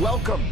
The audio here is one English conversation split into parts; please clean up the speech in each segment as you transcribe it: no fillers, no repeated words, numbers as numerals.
Welcome.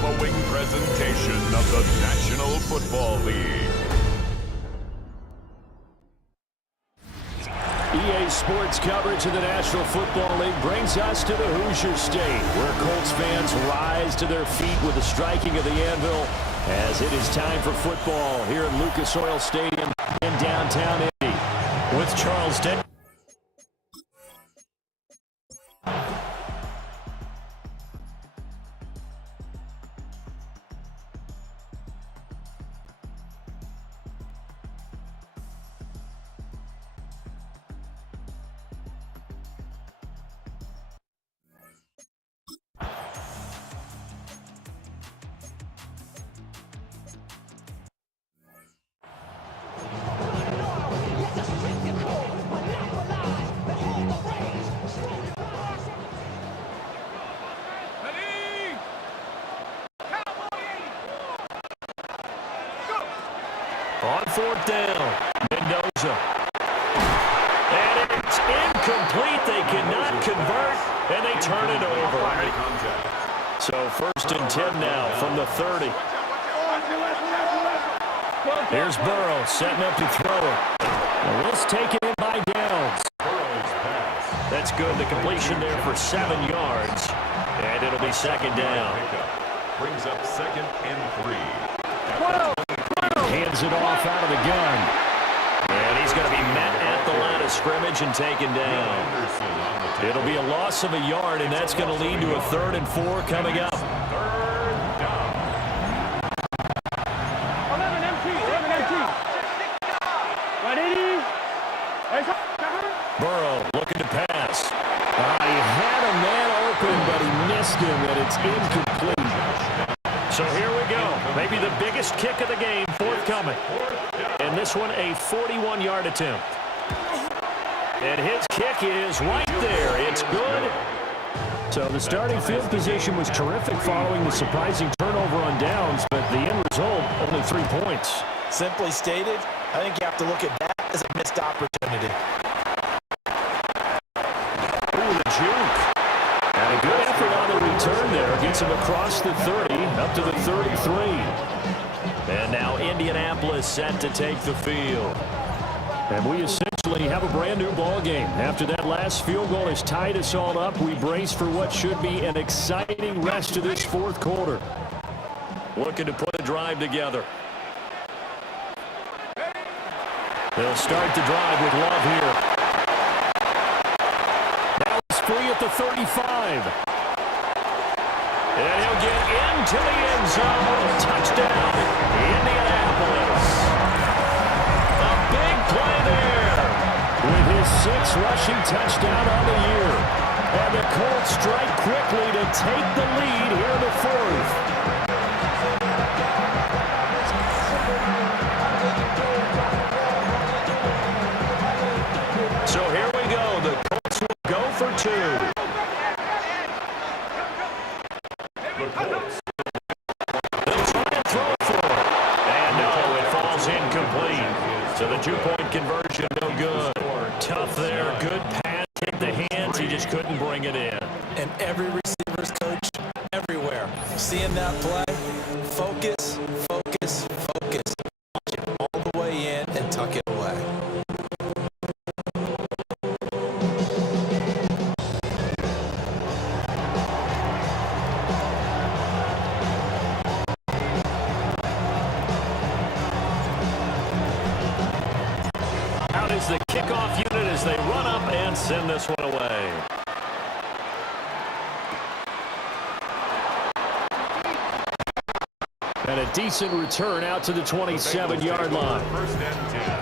following presentation of the National Football League. EA Sports coverage of the National Football League brings us to the Hoosier State, where Colts fans rise to their feet with the striking of the anvil as it is time for football here at Lucas Oil Stadium in downtown Indy. With Charleston. On fourth down, Mendoza. And it's incomplete. They cannot convert, and they turn it over. So first and 10 now from the 30. Here's Burrow setting up to throw it. And this taken in by Downs. That's good. The completion there for 7 yards. And it'll be second down. Brings up 2nd and 3. Hands it off out of the gun. And he's going to be met at the line of scrimmage and taken down. It'll be a loss of a yard, and that's going to lead to a 3rd and 4 coming up. Burrow looking to pass. He had a man open, but he missed him, and it's incomplete. So here we go. Maybe the biggest kick of the game forthcoming. And this one a 41-yard attempt. And his kick is right there. It's good. So the starting field position was terrific following the surprising turnover on downs, but the end result, only 3 points. Simply stated, I think you have to look at that as a missed opportunity. Ooh, the juke. And a good effort on the return there. Gets him across the 30, up to the 33. And now Indianapolis set to take the field. And we essentially have a brand-new ball game. After that last field goal has tied us all up, we brace for what should be an exciting rest of this fourth quarter. Looking to put a drive together. They'll start the drive with Love here. Now it's free at the 35. And he'll get into the end zone. Touchdown, Indianapolis. A big play there with his 6th rushing touchdown on the year. And the Colts strike quickly to take the lead here in the 4th. So here we go. The Colts will go for 2. They'll try and throw it for him. And no, it falls incomplete. So the 2-point conversion, no good. Tough there, good pass, hit the hands, he just couldn't bring it in. And every receiver's coach, everywhere, seeing that play, focus, focus, focus. Watch it all the way in and tuck it away. Is the kickoff unit as they run up and send this one away. And a decent return out to the 27-yard line.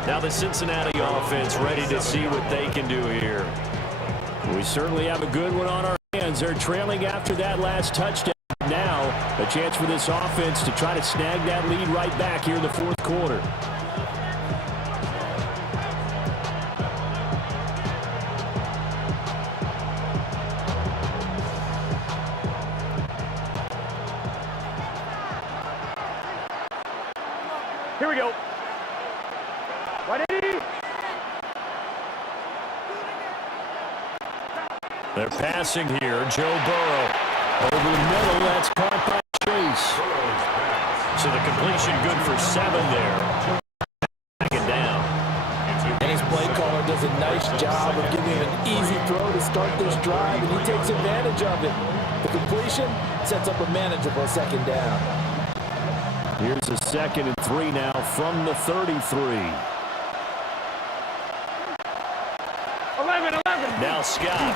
Now the Cincinnati offense ready to see what they can do here. We certainly have a good one on our hands. They're trailing after that last touchdown. Now a chance for this offense to try to snag that lead right back here in the fourth quarter. Here we go. Ready? They're passing here. Joe Burrow over the middle. That's caught by Chase. So the completion good for 7 there. Second down. And his play caller does a nice job of giving him an easy throw to start this drive, and he takes advantage of it. The completion sets up a manageable second down. Here's a 2nd and 3 now from the 33. 11. Now Scott.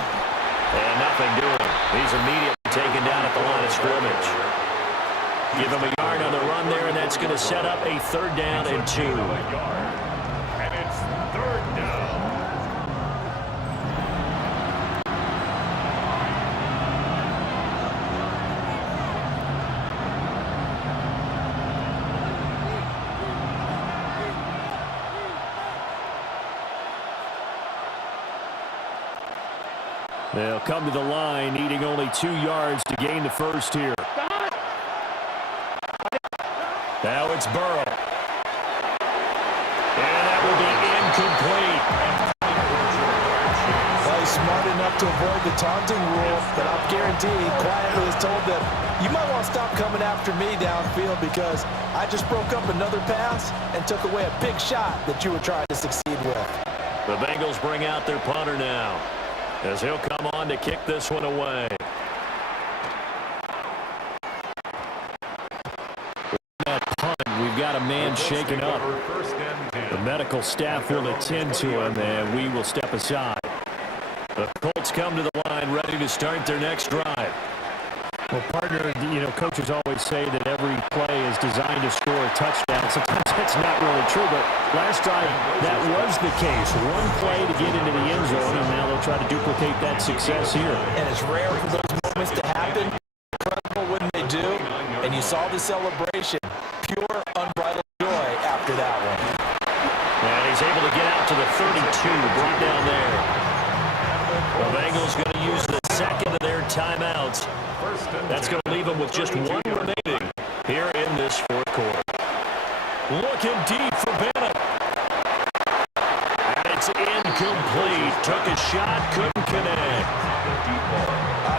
And nothing doing. He's immediately taken down at the line of scrimmage. Give him a yard on the run there, and that's going to set up a 3rd down and 2. And it's 3rd down. They'll come to the line, needing only 2 yards to gain the first here. Now it's Burrow. And that will be incomplete. Well, he's smart enough to avoid the taunting rule, but I'm guaranteed quietly has told them, you might want to stop coming after me downfield because I just broke up another pass and took away a big shot that you were trying to succeed with. The Bengals bring out their punter now, as he'll come on to kick this one away. That punt, we've got a man shaken up. The medical staff will attend to him, and we will step aside. The Colts come to the line ready to start their next drive. Well, partner, coaches always say that every play is designed to score a touchdown. Sometimes that's not really true, but last drive, that was the case. One play to get into the end zone, and now they'll try to duplicate that success here. And it's rare for those moments to happen. Incredible when they do. And you saw the celebration. Pure, unbridled joy after that one. And he's able to get out to the 32, brought down there. The Bengals going to use the 2nd of their timeouts. That's going to leave them with just 1 remaining here in this 4th quarter. Looking deep for Bennett. And it's incomplete. Took a shot, couldn't connect.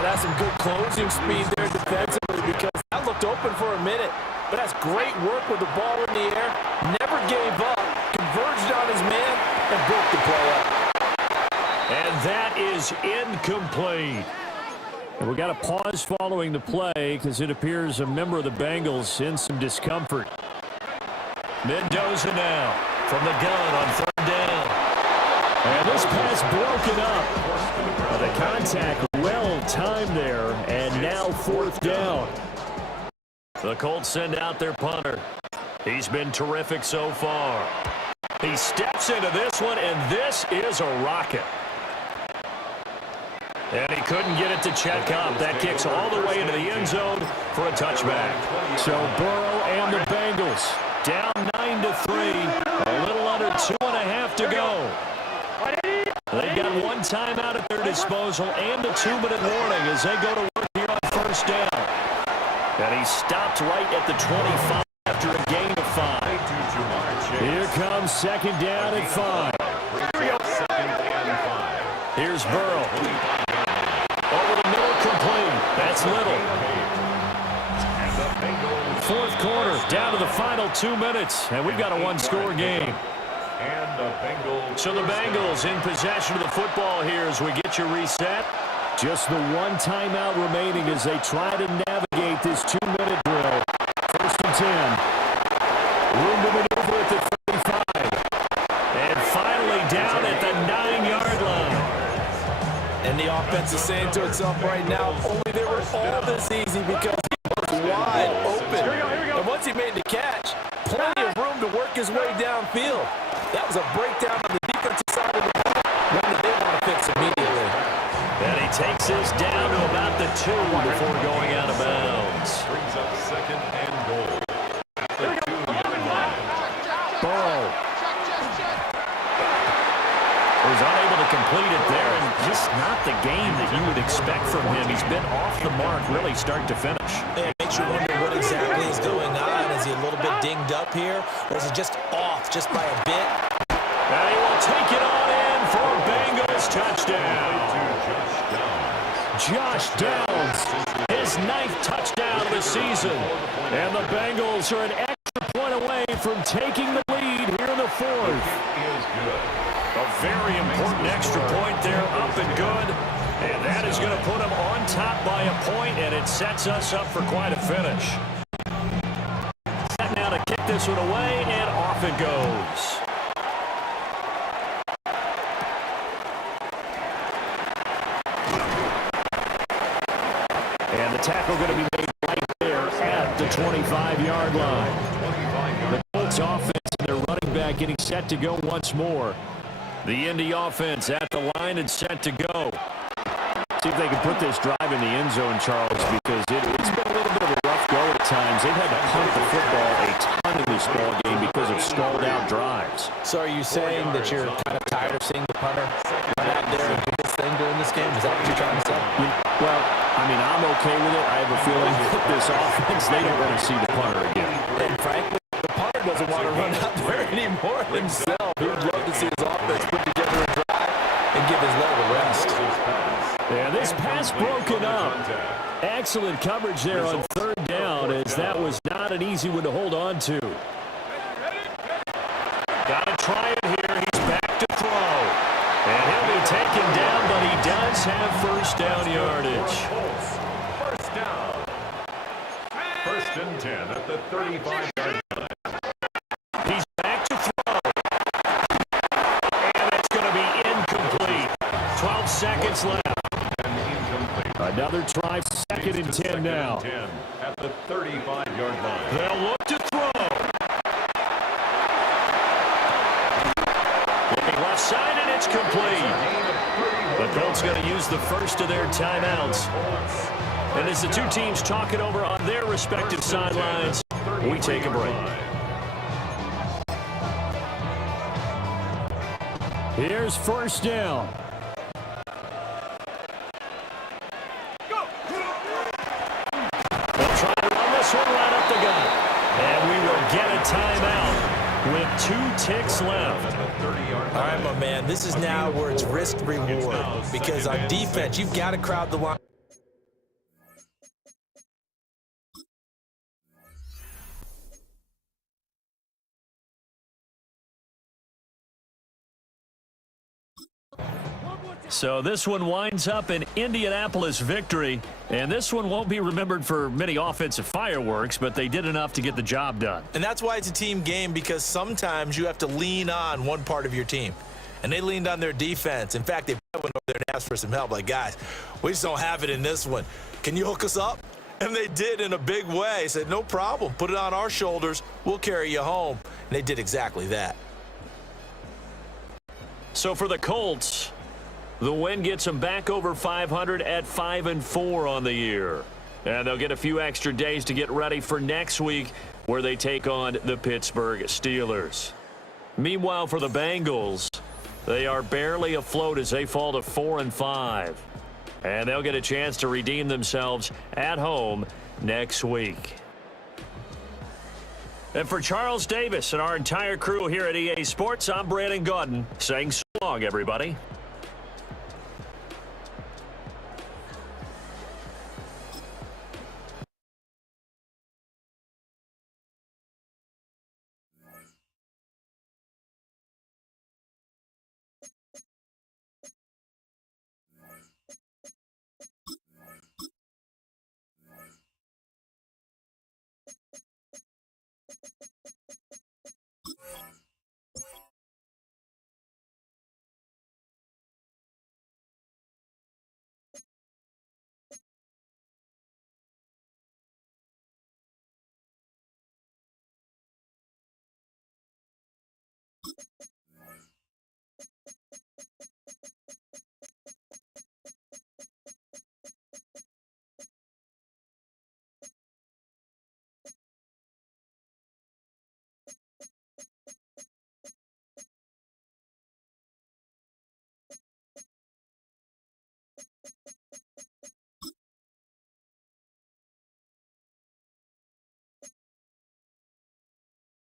That's some good closing speed there defensively because that looked open for a minute. But that's great work with the ball in the air. Never gave up. Converged on his man and broke the play up. And that is incomplete. And we got a pause following the play because it appears a member of the Bengals in some discomfort. Mendoza now from the gun on 3rd down. And this pass broken up. The contact well timed there, and now 4th down. The Colts send out their punter. He's been terrific so far. He steps into this one, and this is a rocket. And he couldn't get it to check up. That kicks all the way into the end zone for a touchback. So Burrow and the Bengals down 9-3. A little under 2.5 to go. They've got 1 timeout at their disposal and a 2-minute warning as they go to work here on 1st down. And he stopped right at the 25 after a gain of 5. Here comes 2nd down and 5. Here's Burrow. Over the middle, complete. That's Little. 4th quarter, down to the final 2 minutes, and we've got a 1-score game. So the Bengals in possession of the football here as we get you reset. Just the 1 timeout remaining as they try to navigate this 2-minute drill. 1st and 10. Room to maneuver at the 35. And finally down at the 9-yard line. And the offense is saying to itself right now, only they were all this easy because he was wide open. And once he made the catch, plenty of room to work his way downfield. That was a breakdown on the defensive side of the ball, one that they want to fix immediately. And he takes this down to about the 2 before going out of bounds. Brings up 2nd and goal. The 2-yard line. Burrow was unable to complete it there, and just not the game that you would expect from him. He's been off the mark really start to finish. It makes you wonder what exactly is going on. Is he a little bit dinged up here, or is he just off just by a bit? And he will take it on in for a Bengals touchdown. Josh Downs, his his 9th touchdown of the season. And the Bengals are an extra point away from taking the lead here in the 4th. A very important extra point there, up and good. And that is going to put them on top by a point, and it sets us up for quite a finish. Set now to kick this one away, and off it goes. And the tackle going to be made right there at the 25-yard line. The Colts offense and their running back getting set to go once more. The Indy offense at the line and set to go. See if they can put this drive in the end zone, Charles, because it's been a little bit of a rough go at times. They've had to punt the football a ton in this ball game because of stalled-out drives. So are you saying that you're kind of tired of seeing the punter run out there and do this thing during this game? Is that what you're trying to say? Well, I mean, I'm okay with it. I have a feeling that this offense, they don't want to see the punter again. And frankly, the punter doesn't want to run out there anymore himself. He would love to see his offense put together a drive and give his leg a rest. And this pass broken up. Excellent coverage there on 3rd down, as that was not an easy one to hold on to. Got to try it here. He's back to throw. And he'll be taken down, but he does have 1st down yardage. First down. 1st and 10 at the 35-yard line. He's back to throw. And it's going to be incomplete. 12 seconds left. Another try, 2nd and 10 now. At the 35-yard line. They'll look to throw. Looking left side, and it's complete. The Colts going to use the first of their timeouts. And as the two teams talk it over on their respective sidelines, we take a break. Here's 1st down. They'll try to run this one right up the gut. And we will get a timeout with 2 ticks left. All right, my man, this is now where it's risk-reward. Because on defense, you've got to crowd the line. So this one winds up an Indianapolis victory, and this one won't be remembered for many offensive fireworks, but they did enough to get the job done. And that's why it's a team game, because sometimes you have to lean on one part of your team. And they leaned on their defense. In fact, they went over there and asked for some help. Like, guys, we just don't have it in this one. Can you hook us up? And they did in a big way. Said, no problem. Put it on our shoulders. We'll carry you home. And they did exactly that. So for the Colts, the win gets them back over 500 at 5-4 on the year. And they'll get a few extra days to get ready for next week, where they take on the Pittsburgh Steelers. Meanwhile, for the Bengals, they are barely afloat as they fall to 4-5. And they'll get a chance to redeem themselves at home next week. And for Charles Davis and our entire crew here at EA Sports, I'm Brandon Gaudin saying so long, everybody.